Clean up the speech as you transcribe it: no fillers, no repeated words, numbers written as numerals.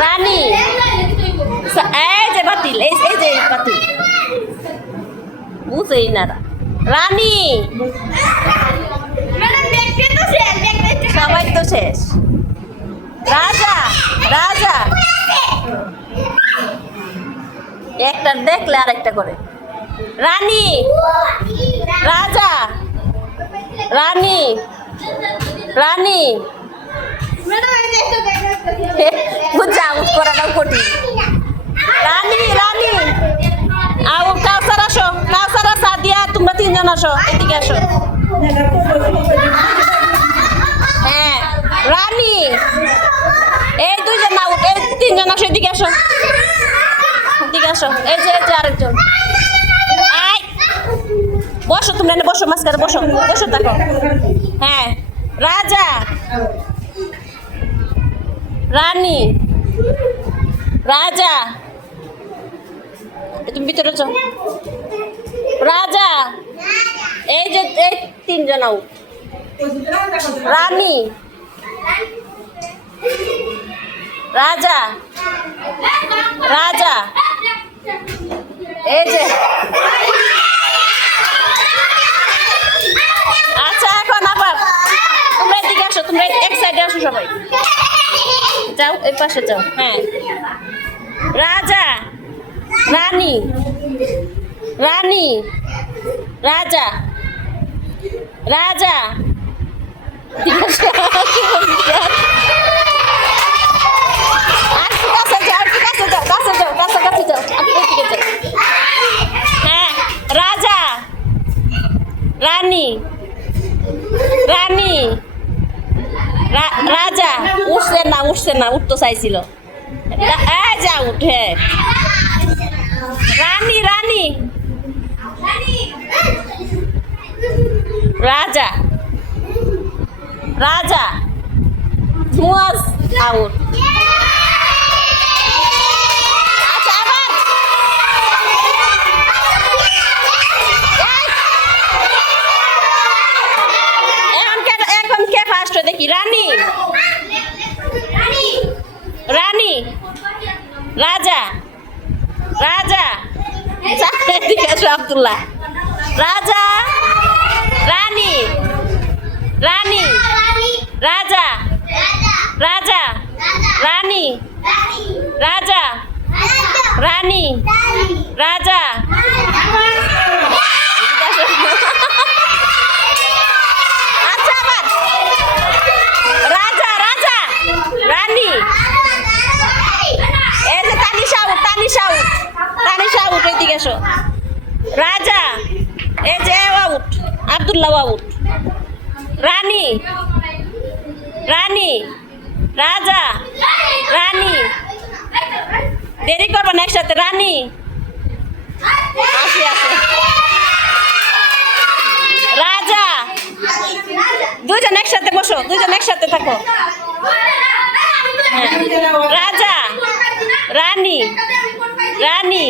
রানী এই যে বাতিল এই যে বাতিল বুঝেই না রানী সবাই তো শেষ রাজা রাজা একটা দেখলে আরেকটা করে রানী রাজা রানী রানী বুঝা আউট করাটাও কঠিন রানী রানী আউট কাউসার আসো কাউসার সাদিয়া তোমরা তিনজন আসো এদিকে আসো হ্যাঁ রানী এই দুইজন আউট এই তিনজন আসো এদিকে আসো এদিকে আসো এই যে আরেকজন বসো তোমরা বসো মাঝখানে বসো বসো থাকো হ্যাঁ রাজা রানী রাজা তুমি ভিতরে যাও রাজা এই যে এই তিনজন আউট রানী রাজা রাজা এই যে আচ্ছা এখন আবার তোমরা এদিকে আসো তোমরা এক সাইডে আসো সবাই যাও এই পাশে যাও হ্যাঁ রাজা রানী রানী রাজা রাজা হ্যাঁ রাজা রানী রানী রাজা উঠছে না উঠতে চাইছিল যা উঠে রানী রানী রাজা রাজা মুয়াজ আউট আচ্ছা আবার এখন কে ফার্স্ট দেখি রানী রানী রাজা রাজা এদিকে আসো আব্দুল্লাহ রাজা রানী রানী রাজা রাজা রানী রাজা রানী রাজা আচ্ছা আবার রাজা রাজা রানী এই যে তানিশা আউট এদিকে এসো রাজা এই যে আউট আব্দুল্লাহ আউট রানী রানী রাজা রানী দেরি করবো না একসাথে রানী আসে রাজা দুজন একসাথে বসো দুজন একসাথে থাকো রাজা রানী রানী